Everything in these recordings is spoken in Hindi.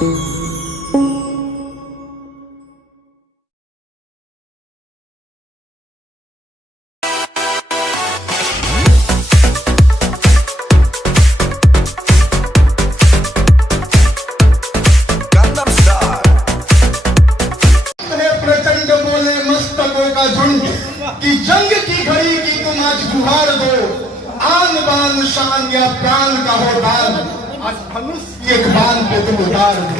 कि जंग की घड़ी की तुम आज गुहार दो, आन बान शान या प्राण का हो दान, आज धनुष की एक बान पे तुम उतार दो।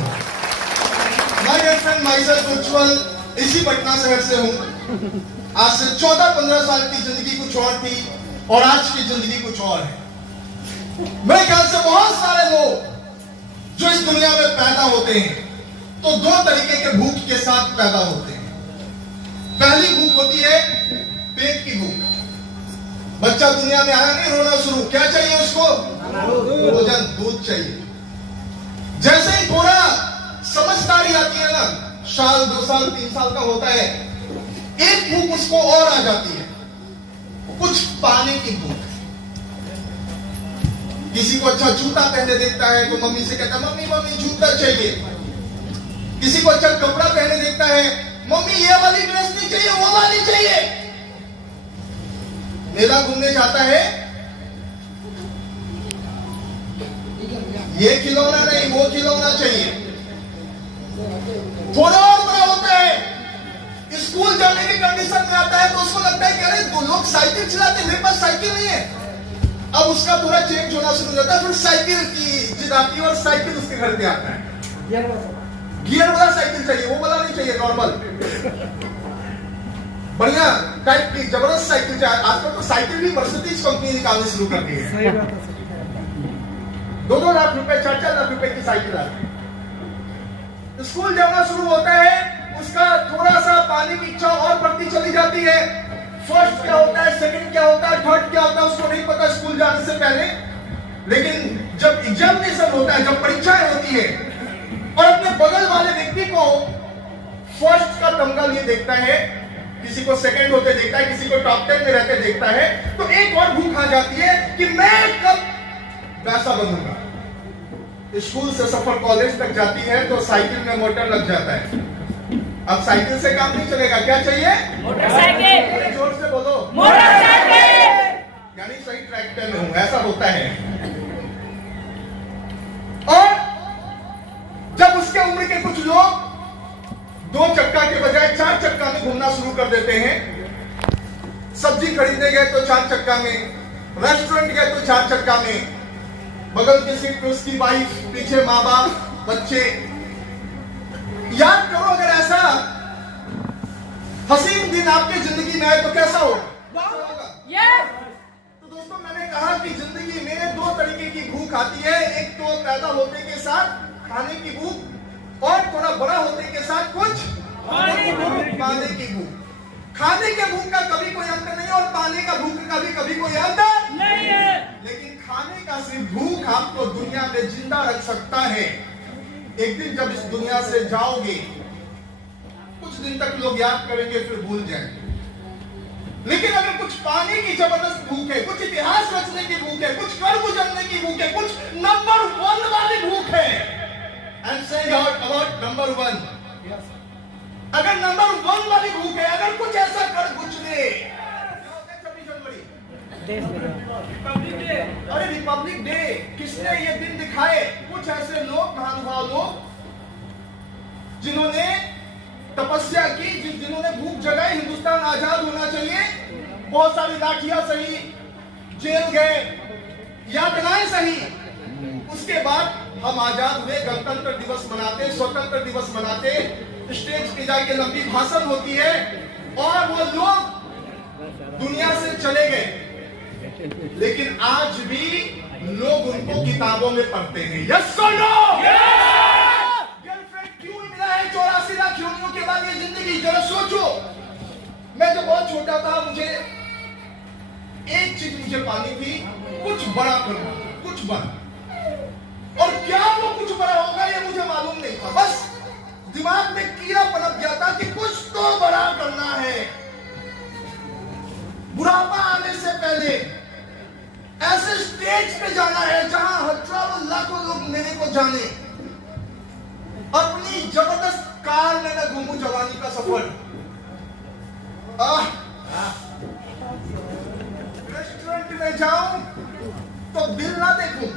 My dear friend, myself Ujjwal इसी पटना शहर से हूँ। आज से 14-15 साल की जिंदगी कुछ और थी और आज की जिंदगी कुछ और है। मेरे ख्याल से बहुत सारे लोग जो इस दुनिया में पैदा होते हैं तो दो तरीके के भूख के साथ पैदा होते हैं। पहली भूख होती है पेट की भूख। बच्चा दुनिया में आया नहीं, रोना शुरू, क्या चाहिए उसको? भोजन, दूध चाहिए। जैसे ही थोड़ा समझदारी आती है ना, साल 2 साल 3 साल का होता है, एक भूख उसको और आ जाती है, कुछ पाने की भूख। किसी को अच्छा जूता पहने देखता है तो मम्मी से कहता है मम्मी मम्मी जूता चाहिए। किसी को अच्छा कपड़ा पहने देखता है, मम्मी ये वाली ड्रेस नहीं चाहिए, वो वाली चाहिए। मेला घूमने जाता है, ये खिलौना नहीं वो खिलौना चाहिए। थोड़ा और बड़ा होता है, स्कूल जाने की कंडीशन में आता है तो उसको लगता है कि अरे 2 लोग साइकिल चलाते, मेरे पास साइकिल नहीं है। अब उसका पूरा चेंज होना शुरू हो जाता है, फिर साइकिल की जिद आती है और साइकिल उसके घर पे आता है। गियर वाला साइकिल चाहिए, वो वाला नहीं चाहिए, नॉर्मल बढ़िया टाइप की जबरदस्त साइकिल चाहिए। आजकल तो साइकिल भी मर्सिडीज कंपनी निकालने शुरू कर दी है। 2-2 लाख रुपए 4-4 लाख रुपए की साइकिल आती है। स्कूल जाना शुरू होता है, उसका थोड़ा सा पाने की इच्छा और बढ़ती चली जाती है। फर्स्ट क्या होता है, सेकंड क्या होता है, थर्ड क्या होता है, उसको नहीं पता स्कूल जाने से पहले। लेकिन जब एग्जामिनेशन होता है, जब परीक्षाएं होती है और अपने बगल वाले व्यक्ति को फर्स्ट का तमगा लिए देखता है, किसी को सेकंड होते देखता है, किसी को टॉप 10 में रहते देखता है, तो एक और भूख आ जाती है कि मैं कब पैसा बनूंगा। स्कूल से सफर कॉलेज तक जाती है तो साइकिल में मोटर लग जाता है। अब साइकिल से काम नहीं चलेगा, क्या चाहिए? मोटरसाइकिल। जोर से बोलो, मोटरसाइकिल। यानी सही ट्रैक्टर में हूं, ऐसा होता है। और जब उसके उम्र के कुछ लोग 2 चक्का के बजाय 4 चक्का में घूमना शुरू कर देते हैं। सब्जी खरीदने गए तो 4 चक्का में, रेस्टोरेंट गए तो 4 चक्का में, बगल की सीट पे उसकी वाइफ, पीछे माँ बाप, बच्चे। याद करो अगर ऐसा हसीन दिन आपकी जिंदगी में आए तो कैसा होगा? तो दोस्तों, मैंने कहा कि जिंदगी में 2 तरीके की भूख आती है। एक तो पैदा होने के साथ खाने की भूख, और थोड़ा बड़ा होने के साथ कुछ पाने की भूख। खाने के भूख का कभी कोई अंत नहीं और पाने का भूख का भी कभी कोई अंत नहीं है। लेकिन खाने का सिर्फ भूख आपको दुनिया में जिंदा रख सकता है। एक दिन जब इस दुनिया से जाओगे, कुछ दिन तक लोग याद करेंगे, फिर भूल जाएंगे। लेकिन अगर कुछ पाने की जबरदस्त भूख है, कुछ इतिहास रचने की भूख है, कुछ कर गुजरने की भूख है, कुछ नंबर 1 वाली भूख है, and say about number 1. अगर नंबर 1 वाली भूख है, अगर कुछ ऐसा कर गुजरे, 26 जनवरी अरे रिपब्लिक डे किसने ये दिन दिखाए? कुछ ऐसे लोग, महानुभाव लोग, जिन्होंने तपस्या की, जिन्होंने भूख जगाई, हिंदुस्तान आजाद होना चाहिए। बहुत सारी लाठियां सही, जेल गए, यातनाएं सही, उसके बाद हम आजाद हुए, गणतंत्र दिवस मनाते, स्वतंत्र दिवस मनाते, स्टेज पे जाके लंबी भाषण होती है और वो लोग दुनिया से चले गए। लेकिन आज भी लोग उनको किताबों में पढ़ते हैं। यस और नो? गर्लफ्रेंड क्यों मिला है 84 लाख योनियों के बाद ये जिंदगी? जरा सोचो। मैं जब बहुत छोटा था, मुझे एक चीज मुझे पानी थी, कुछ बड़ा करना, कुछ बड़ा। और क्या वो कुछ बड़ा होगा ये मुझे मालूम नहीं था, बस दिमाग में कीड़ा पनप गया था कि कुछ तो बड़ा करना है। बुढ़ापा आने से पहले ऐसे स्टेज पे जाना है जहां हजारों लाखों लोग मेरे को जाने। जबरदस्त कार में मैं घूमूं, जवानी का सफर, रेस्टोरेंट में जाऊं तो बिल ना देखूं,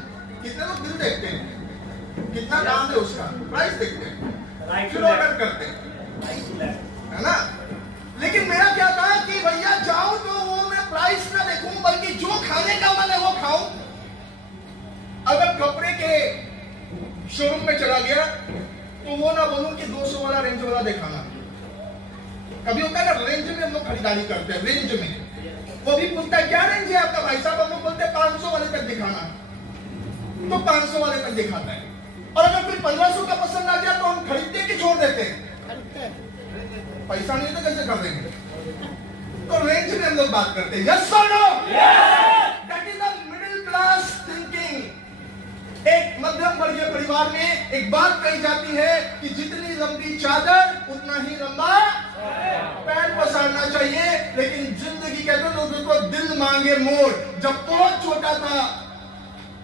कितने लोग बिल देखते हैं, कितना दाम है उसका, प्राइस देखते हैं, फिर ऑर्डर करते हैं, है ना। लेकिन मेरा क्या था कि भैया जाऊं तो वो मैं प्राइस ना देखूं, बल्कि जो खाने का मन है वो खाऊं। अगर कपड़े के शोरूम में चला गया तो वो ना बोलूं कि 200 वाला रेंज वाला दिखाना। कभी होता है ना, रेंज में हम लोग खरीदारी करते हैं, रेंज में वो भी पूछता है क्या रेंज है आपका भाई साहब, हम लोग बोलते हैं 500 वाले तक दिखाना, तो 500 वाले तक दिखाता है। और अगर कोई 1500 का पसंद आ गया तो हम खरीदते कि छोड़ देते हैं, पैसा नहीं तो कैसे कर देंगे। तो रेंज में हम लोग बात करते हैं, यस और no, that is the middle class thinking. एक मध्यम वर्गीय परिवार में एक बात कही जाती है कि जितनी लंबी चादर उतना ही लंबा पैर पसारना चाहिए। लेकिन जिंदगी कहते हैं लोगों को दिल मांगे मोड़। जब बहुत छोटा था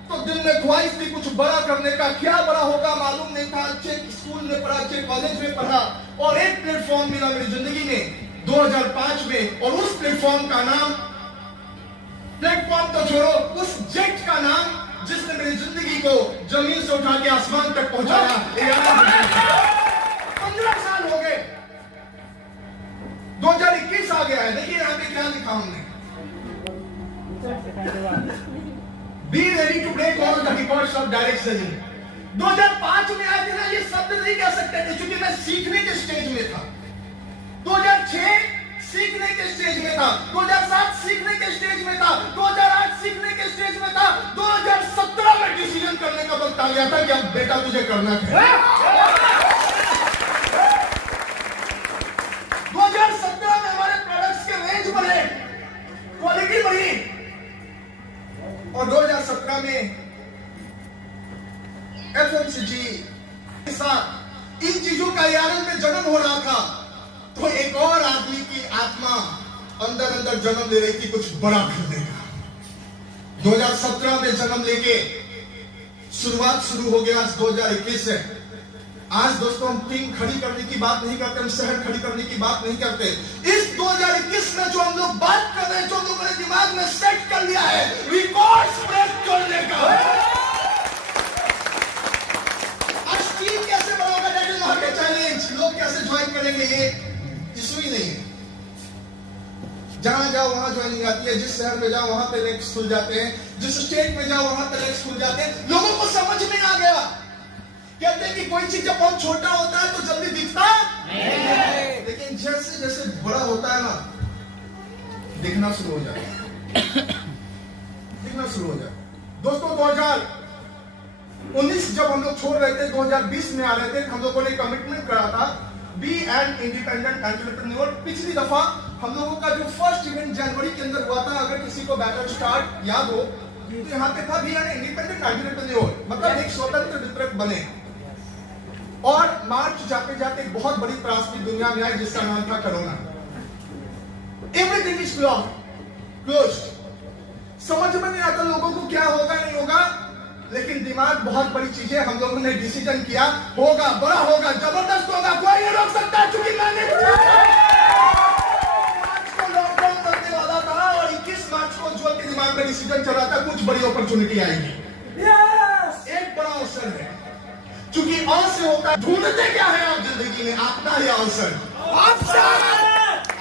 तो दिल में ख्वाहिश थी कुछ बड़ा करने का, क्या बड़ा होगा मालूम नहीं था। अच्छे स्कूल में पढ़ा, अच्छे कॉलेज में पढ़ा, और एक प्लेटफॉर्म मिला मेरी जिंदगी में 2005 में, और उस प्लेटफॉर्म का नाम, प्लेटफॉर्म तो छोड़ो, उस जेट का नाम जिसने मेरी जिंदगी को जमीन से उठा के आसमान तक पहुंचाया। 15 साल हो गए, 2021 आ गया है। देखिए यहां पे क्या लिखा हमने, be ready to break all the records of direct selling. 2005 में आए थे ना, ये शब्द नहीं कह सकते थे क्योंकि मैं सीखने के स्टेज में था। 2006 सीखने के स्टेज में था, 2007 सीखने के स्टेज में था, 2008 सीखने के स्टेज में था, 2017 में डिसीजन करने का वक्त आ गया था कि अब बेटा तुझे करना है। 2017 में हमारे प्रोडक्ट्स के रेंज बढ़े, क्वालिटी बढ़ी, और 2017 में एफएमसीजी के साथ इन चीजों का यारन में जन्म हो रहा था। तो एक और आदमी की आत्मा अंदर अंदर जन्म ले रही थी कुछ बड़ा करने का। 2017 में जन्म लेके शुरुआत शुरू हो गया आज 2021 से। आज दोस्तों हम टीम खड़ी करने की बात नहीं करते, हम शहर खड़ी करने की बात नहीं करते। इस 2021 में जो हम लोग बात कर रहे हैं, जो लोगों ने दिमाग में सेट कर लिया है, रिकॉर्ड्स ब्रेक करने का। आज टीम कैसे बनाओगे, that is not a challenge. लोग कैसे ज्वाइन करेंगे ये इशू ही नहीं है। जहां जाओ वहां ज्वाइनिंग आती है, जिस शहर में जाओ वहां पे रैंक्स खुल जाते हैं, जिस स्टेट में जाओ वहां पे रैंक्स खुल जाते हैं। लोगों को समझ में आ गया, कहते हैं कि कोई चीज जब बहुत छोटा होता है तो जल्दी दिखता नहीं, लेकिन जैसे जैसे बड़ा होता है ना, दिखना शुरू हो जाता है, दिखना शुरू हो जाता है। दोस्तों 2019 जब हम लोग छोड़ रहे थे, 2020 में आ रहे थे, हम लोगों ने कमिटमेंट करा था बी एन इंडिपेंडेंट एंटरप्रेन्योर। पिछली दफा हम लोगों का जो फर्स्ट इवेंट जनवरी के अंदर हुआ था, अगर किसी को बैटल स्टार्ट याद हो तो यहाँ पे था बी एन इंडिपेंडेंट एंटरप्रेन्योर, मतलब एक स्वतंत्र वितरक बने। और मार्च जाते जाते एक बहुत बड़ी त्रासदी दुनिया में आई जिसका नाम था कोरोना। Everything is closed. समझ में नहीं आता लोगों को क्या होगा नहीं होगा, लेकिन दिमाग बहुत बड़ी चीज है। हम लोगों ने डिसीजन किया होगा, बड़ा होगा, जबरदस्त होगा, कोई नहीं रोक सकता। चूंकि मैंने मार्च को लॉकडाउन करने वाला था और 21 मार्च को उज्जवल के दिमाग में डिसीजन चला था कुछ बड़ी अपॉर्चुनिटी आएगी। एक बड़ा अवसर है, चूंकि अ से होता है। ढूंढते क्या है आप जिंदगी में? आपका ही अवसर।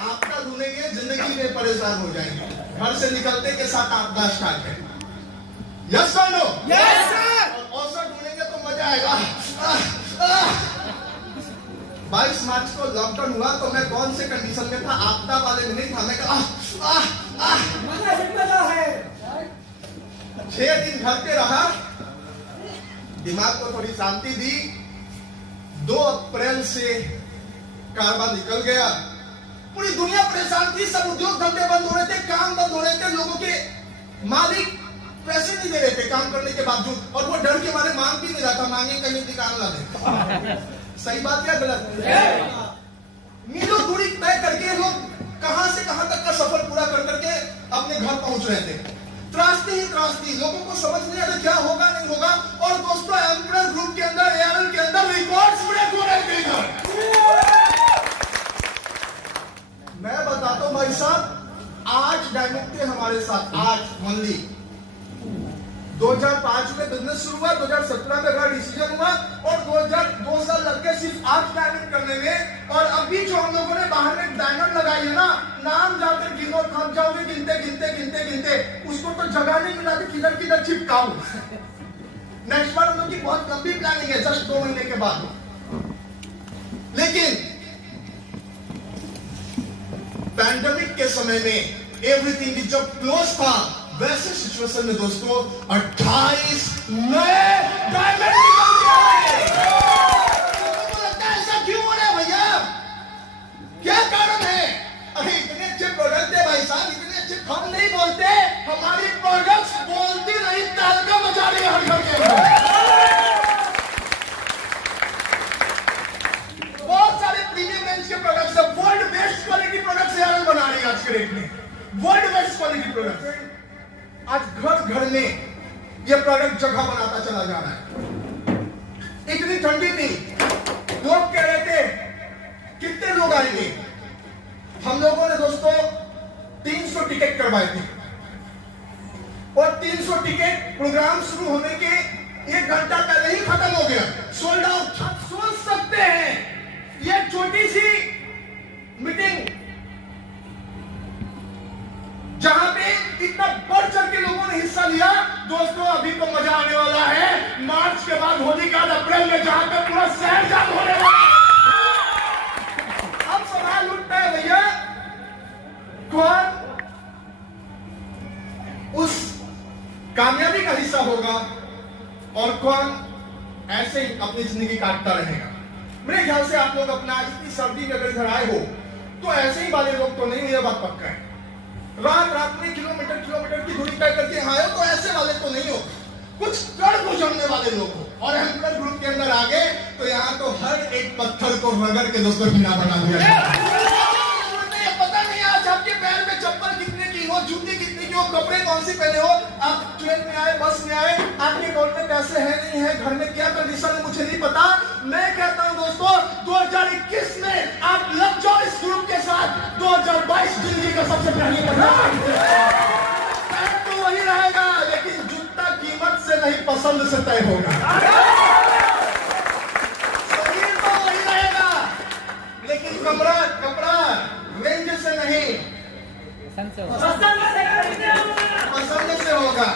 आपका ढूंढेंगे, जिंदगी में परेशान हो जाएंगे। घर से निकलते के साथ आपका स्टार्ट है, यस और नो? Yes sir. और अवसर ढूंढेंगे तो मजा आएगा। 22 मार्च को लॉकडाउन हुआ तो मैं कौन से कंडीशन में था? आपदा वाले में नहीं था। मैं कहा 6 दिन घर पे रहा, दिमाग को थोड़ी शांति दी। 2 अप्रैल से कारोबार निकल गया। पूरी दुनिया परेशान थी, सब उद्योग धंधे बंद हो रहे थे, काम बंद हो रहे थे, लोगों के मालिक पैसे नहीं दे रहे थे काम करने के बावजूद, और वो डर के मारे मांग भी नहीं रहा था, मांगे कहीं निकाल ला दे। सही बात क्या गलत? मीलों दूरी तय करके लोग कहां से कहां तक का सफर पूरा कर करके अपने घर पहुंच रहे थे। त्रासदी ही त्रासदी, लोगों को समझ नहीं आता क्या होगा नहीं होगा। और दोस्तों एम्परर ग्रुप के अंदर, एआरएल के अंदर रिकॉर्ड्स ब्रेक हो रहे थे। हमारे साथ आज ओनली 2005 में बिजनेस शुरू हुआ, 2017 में घर डिसीजन हुआ और 2 साल लग गए सिर्फ आज क्लाइमिंग करने में। और अभी जो हम लोगों ने बाहर में डायमंड लगाई है ना, नाम जाकर गिनो, थक जाओगे गिनते गिनते गिनते गिनते, उसको तो जगह नहीं मिला कि किधर किधर चिपकाऊं। नेक्स्ट बार हम लोग की बहुत लंबी प्लानिंग है, जस्ट 2 महीने के बाद। लेकिन पैंडेमिक के समय में एवरीथिंग जब क्लोज था, वैसे सिचुएशन में दोस्तों 28 नए डायमंड निकल गए। तो लगता है ऐसा क्यों हो रहा है भैया, क्या कारण है? अरे इतने अच्छे प्रोडक्ट है भाई साहब, इतने अच्छे, हम नहीं बोलते, हमारी प्रोडक्ट्स बोलती नहीं, तहलका मचा रही है हर घर के अंदर। बहुत सारे प्रीमियम रेंज के प्रोडक्ट्स है, वर्ल्ड बेस्ट क्वालिटी प्रोडक्ट्स यार बना रही है आज के रेट में, वर्ल्ड बेस्ट क्वालिटी प्रोडक्ट्स। आज घर घर में ये प्रोडक्ट जगह बनाता चला जा रहा है। इतनी ठंडी थी, लोग कह रहे थे कितने लोग आएंगे। हम लोगों ने दोस्तों 300 टिकट करवाए थे और 300 टिकट प्रोग्राम शुरू होने के 1 घंटा पहले ही खत्म हो गया, सोल्ड आउट। आप सोच सकते हैं ये छोटी सी मीटिंग जहां पे इतना बढ़ चढ़ के लोगों ने हिस्सा लिया, दोस्तों अभी तो मजा आने वाला है। मार्च के बाद होली का अप्रैल में जहां पे पूरा शहर जाम होने वाला है। अब सवाल उठता है भैया, कौन उस कामयाबी का हिस्सा होगा और कौन ऐसे ही अपनी जिंदगी काटता रहेगा? मेरे ख्याल से आप लोग अपना इतनी सर्दी में अगर घर आए हो तो ऐसे ही वाले लोग तो नहीं हो, यह बात पक्का है। रात में किलोमीटर की दूरी तय करके आए हो तो ऐसे वाले तो नहीं हो, कुछ कर गुजरने वाले लोग हो। और हम कर ग्रुप के अंदर आ गए तो यहाँ तो हर एक पत्थर को रगड़ के दोस्तों हिना बना दिया। पता नहीं आज आपके पैर में चप्पल कितने की हो, जूती कितने की हो, कपड़े कौन सी पहने हो, आप ट्रेन में आए, बस में आए, आपके अकाउंट में पैसे है नहीं है, घर में क्या कंडीशन है मुझे नहीं पता। मैं कहता हूं दोस्तों 2021 में आप लग जाओ इस ग्रुप के साथ, 2022 जिंदगी का सबसे पहले तो वही रहेगा, लेकिन जूता कीमत से नहीं पसंद से तय होगा। शरीर तो वही रहेगा लेकिन कपड़ा रेंज से नहीं, पसंद से होगा।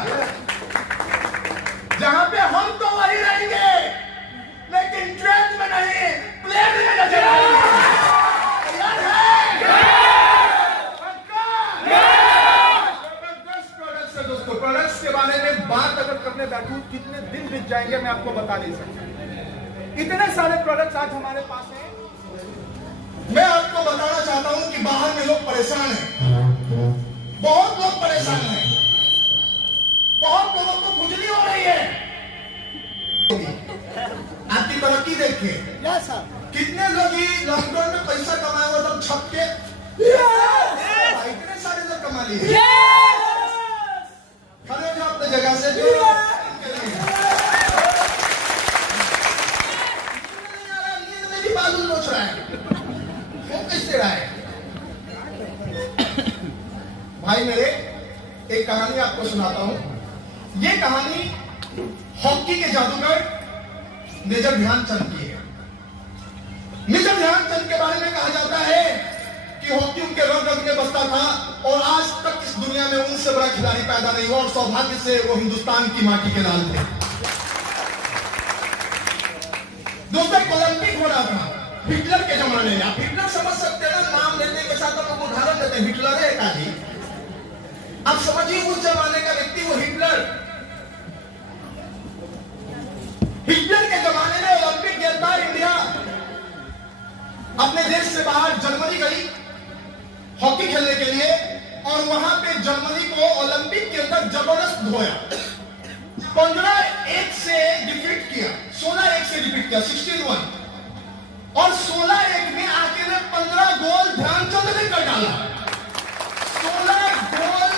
जहां पे हम तो वही रहेंगे लेकिन ट्रेन में नहीं, प्लेन में नजर आएंगे। तैयार है? जबरदस्त प्रोडक्ट्स है दोस्तों। प्रोडक्ट्स के बारे में बात अगर करने बैठूं कितने दिन बीत जाएंगे मैं आपको बता नहीं सकता। इतने सारे प्रोडक्ट्स आज हमारे पास हैं। मैं आपको बताना चाहता हूं कि बाहर में लोग परेशान हैं, बहुत लोग परेशान हैं, बहुत लोगों को खुजली हो रही है। आपकी तरक्की देखिए, कितने लोग ही लॉकडाउन में पैसा कमाए हुए तब छप के इतने सारे लोग कमा लिए। खड़े हो जाओ अपनी जगह से, जो नींद में भी बालू नोच रहा है, वो कैसे रहा है? भाई मेरे एक कहानी आपको सुनाता हूं। ये कहानी हॉकी के जादूगर मेजर ध्यानचंद की है। मेजर ध्यानचंद के बारे में कहा जाता है कि हॉकी उनके रग रग में बसता था और आज तक इस दुनिया में उनसे बड़ा खिलाड़ी पैदा नहीं हुआ और सौभाग्य से वो हिंदुस्तान की माटी के लाल थे। दोस्तों ओलंपिक हो रहा था हिटलर के जमाने में। आप हिटलर समझ सकते हैं ना, नाम लेने के साथ हम लोग उदाहरण देते हैं, हिटलर है एक आदमी। आप समझिए उस जमाने का व्यक्ति वो हिटलर के जमाने में ओलंपिक खेलता इंडिया अपने देश से बाहर जर्मनी गई हॉकी खेलने के लिए और वहां पे जर्मनी को ओलंपिक के अंदर जबरदस्त धोया। 15-1 से डिफीट किया, 16-1 से डिफीट किया, 16-1। और 16-1 में आके ने 15 गोल ध्यानचंद ने कर डाला। 16 गोल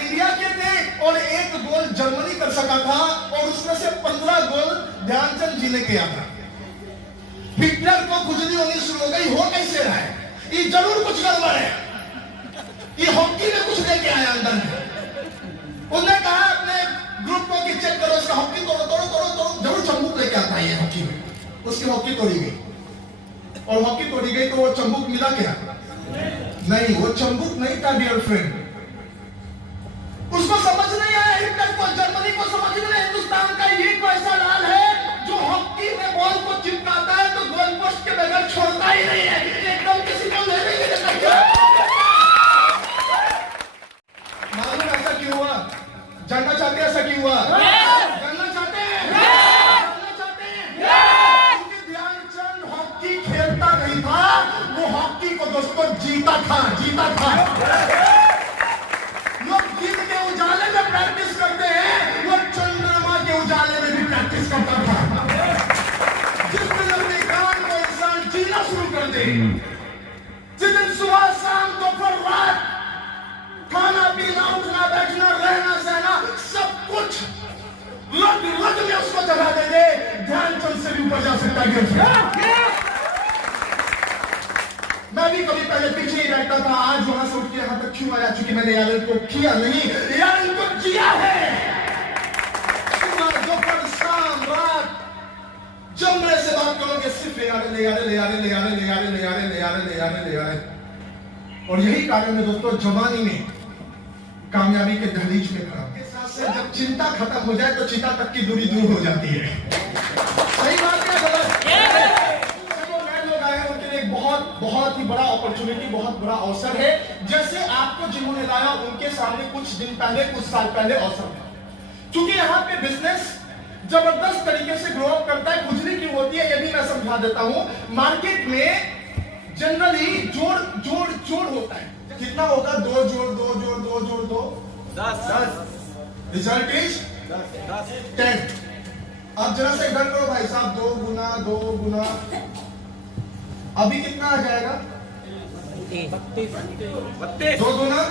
इंडिया के थे और 1 गोल जर्मनी कर सका था और उसमें से 15 गोल ध्यानचंद जी ने किया था। हिटलर को खुजली होनी शुरू हो गई, हो कैसे रहा है? ये जरूर कुछ गड़बड़ है, ये हॉकी में कुछ लेके आया अंदर में। उन्होंने कहा अपने ग्रुप को कि चेक करो उसका हॉकी तोड़ो तोड़ो तोड़ो तोड़ो, जरूर चंबुक लेके आता है ये हॉकी में। उसकी हॉकी तोड़ी गई, और हॉकी तोड़ी गई तो वो चंबुक मिला क्या? नहीं, वो चंबुक नहीं था डियर फ्रेंड। उसको समझ नहीं आया हिटलर को, जर्मनी को समझ में नहीं, हिंदुस्तान का ये कोई ऐसा लाल है जो हॉकी में बॉल को चिपकाता है तो गोल पोस्ट के बगैर छोड़ता ही नहीं है, एकदम किसी को लेने के लिए। मालूम ऐसा क्यों हुआ? जानना चाहते हैं ऐसा क्यों हुआ? जानना चाहते हैं? जानना चाहते हैं? क्योंकि ध्यानचंद हॉकी खेलता नहीं था, वो हॉकी को दोस्तों जीता था, जीता था। लोग दिन के उजाले में प्रैक्टिस करते हैं, वो चंद्रमा के उजाले में भी प्रैक्टिस करता था। जिस दिन अपने काम को इंसान जीना शुरू कर दे, जिस दिन सुबह शाम दोपहर रात खाना पीना उठना बैठना रहना सहना सब कुछ रग रग में उसको जगा दे दे, ध्यानचंद से भी ऊपर जा सकता है। मैं भी कभी पहले पीछे ही बैठता था, आज वहां से उठ के यहां तक क्यों आया? चूंकि मैंने यार को किया नहीं, यार को किया है। सुबह दोपहर शाम रात जब मेरे से बात करोगे सिर्फ ले यारे ले यारे ले यारे ले यारे ले यारे ले यारे ले यारे ले यारे ले यारे। और यही कारण है दोस्तों, जवानी में कामयाबी के दहलीज में खड़ा के साथ से जब चिंता खत्म हो जाए तो चिता तक की दूरी दूर हो जाती है। सही बात है गलत? बहुत ही बड़ा अपॉर्चुनिटी, बहुत बड़ा अवसर है। जैसे आपको जिन्होंने लाया उनके सामने कुछ दिन पहले, कुछ साल पहले अवसर था। क्योंकि यहाँ पे बिजनेस जबरदस्त तरीके से ग्रो अप करता है। खुजली क्यों होती है ये भी मैं समझा देता हूँ। मार्केट में जनरली जोड़ जोड़ जोड़ होता है। कितना होगा? 2 जोड़ 2 जोड़ 2 जोड़ 2 10। Result is 10। अब जरा से गण करो भाई साहब, 2 गुना 2 गुना, अभी कितना आ जाएगा? 32। 2 गुना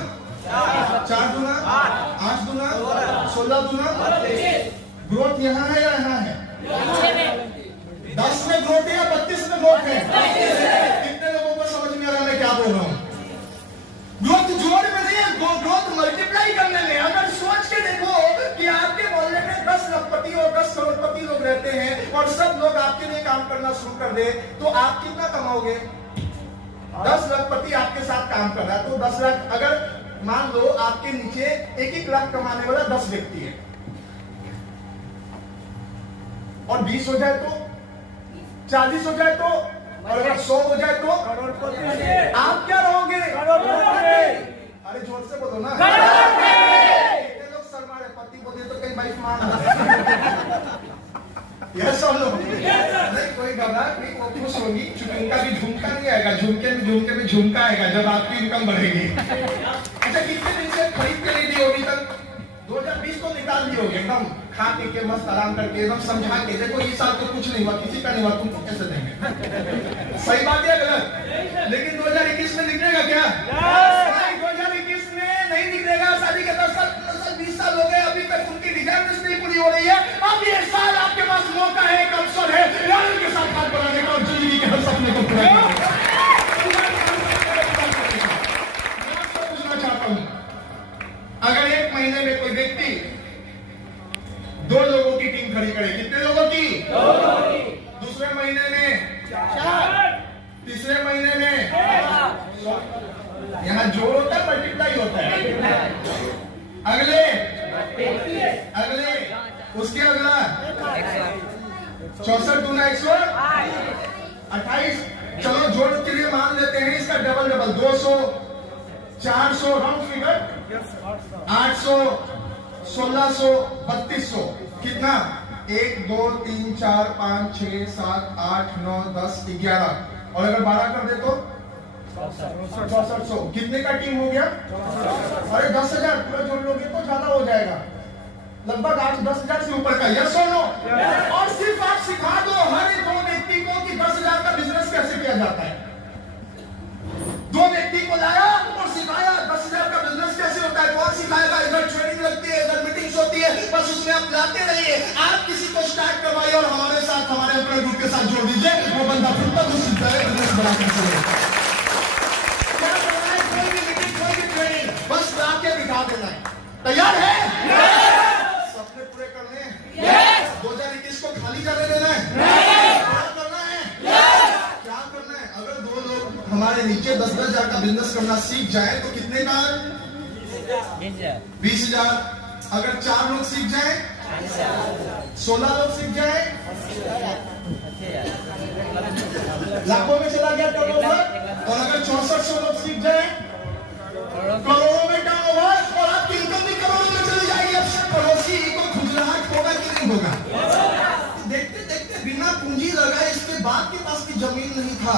4 गुना 8 गुना 16 गुना। ग्रोथ यहाँ है या यहाँ है? 10 में ग्रोथ है या 32 में ग्रोथ है? कितने लोगों को समझ में आ रहा है मैं क्या बोल रहा हूँ? ग्रोथ जोड़ में नहीं है, ग्रोथ मल्टीप्लाई करने में। अगर सोच के देखो कि आपके मोहल्ले में 10 लखपति और 10 करोड़पति लोग रहते हैं और सब लोग आपके लिए काम करना शुरू कर दे तो आप कितना कमाओगे? 10 लखपति आपके साथ काम कर रहा है तो 10 लाख। अगर मान लो आपके नीचे 1-1 लाख कमाने वाला 10 व्यक्ति है और 20 हो जाए तो, 40 हो जाए तो, और अगर 100 हो जाए तो आप क्या रहोगे? अरे जोर से बोलो ना। कितने लोग शर्मा रहे? पति बोले तो कहीं बाइक मार यस और नो? नहीं कोई घबराहट नहीं, वो खुश होगी क्योंकि उनका भी झुमका नहीं आएगा, झुमके में झुमका आएगा जब आपकी इनकम बढ़ेगी। अच्छा कितने दिन से खरीद के नहीं दी होगी तक? 2020 को निकाल दी होगी एकदम खा पी के मस्त आराम करके एकदम समझा के, देखो इस साल तो कुछ नहीं हुआ, किसी का नहीं हुआ, तुमको कैसे देंगे? सही बात है गलत? लेकिन 2021 में निकलेगा क्या? 2021 में नहीं निकलेगा। शादी के 10 साल 20 साल हो गए, अभी तक उनकी डिजाइन नहीं पूरी हो रही है। अब ये साल आपके पास मौका है, एक अवसर है यार के साथ बात बनाने का और जिंदगी के हर सपने को पूरा करने का। पूछना चाहता हूं, अगर 1 महीने में कोई व्यक्ति 2 लोगों की टीम खड़ी करे, कितने लोगों की? 2 लोगों की। दूसरे महीने में 4, तीसरे महीने में, यहाँ जोड़ होता है मल्टीप्लाई होता है। अगले उसके अगला 64 गुना 128। चलो जोड़ के लिए मान लेते हैं इसका डबल 200 400 राउंड फिगर, 800 1600 3200। कितना? 1 2 3 4 5 6 7 8 9 10 11। और अगर 12 कर दे तो 6400। कितने का टीम हो गया? अरे 10,000 पूरा जोड़ लोगे तो ज्यादा हो जाएगा, लगभग 8-10,000 से ऊपर का। यस और नो? और सिर्फ आप सिखा दो हर एक 2 व्यक्ति को कि 10,000 का बिजनेस कैसे किया जाता है। 2 व्यक्ति को लाया और सिखाया 10,000 का बिजनेस कैसे होता है। कौन सिखाएगा? इधर ट्रेनिंग लगती है, इधर मीटिंग्स होती है, बस उसमें आप लाते रहिए। आप किसी को स्टार्ट करवाइए और हमारे साथ, हमारे अपने ग्रुप के साथ जोड़ दीजिए, वो बंदा फिर तक उस बिजनेस बना कर चलेगा। क्या करना है? कोई भी मीटिंग, कोई भी ट्रेनिंग, बस लाके दिखा देना है। तैयार है? सपने पूरे करने हैं? 2021 को खाली करने देना है? क्या करना है? क्या करना है? अगर 2 लोग हमारे नीचे 10-10 हजार का बिजनेस करना सीख जाए तो कितने का? 20,000। अगर 4 लोग सीख जाए, 16 लोग सीख जाए, लाखों में चला गया टर्नओवर। और अगर 6400 लोग सीख जाए, करोड़ों में टर्नओवर, और आपकी इनकम भी करोड़ों में चली जाएगी। अब सब पड़ोसी को खुजलाहट होगा कि नहीं होगा? देखते देखते बिना पूंजी लगाए इसके बाप के पास की जमीन नहीं था,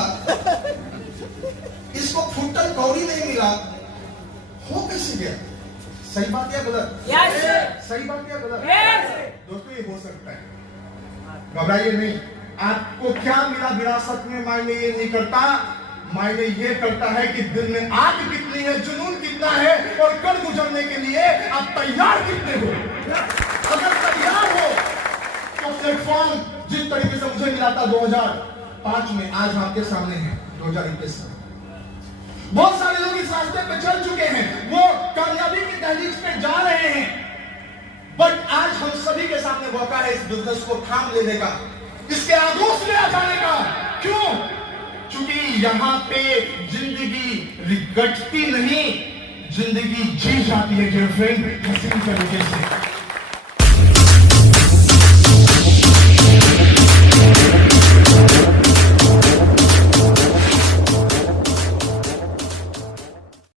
इसको फुटल कौड़ी नहीं मिला, हो कैसे गया? सही बात या गलत? सही बात या गलत? दोस्तों ये हो सकता है, घबराइए नहीं। आपको क्या मिला विरासत में मायने ये नहीं करता, मायने ये करता है कि दिल में आग कितनी है, जुनून कितना है, और कल गुजरने के लिए आप तैयार कितने हो। अगर तैयार हो तो प्लेटफॉर्म जिस तरीके से मुझे मिला था 2005 में, आज आपके सामने है 2021 में। बहुत सारे लोग इस रास्ते पे चल चुके हैं, वो कामयाबी की दहलीज पे जा रहे हैं, बट आज हम सभी के सामने मौका है इस बिजनेस को थाम लेने का, इसके आगोश में आ जाने का। क्यों? क्योंकि यहां पे जिंदगी रिगटती नहीं, जिंदगी जी जाती है, डियर फ्रेंड, हसीन तरीके से।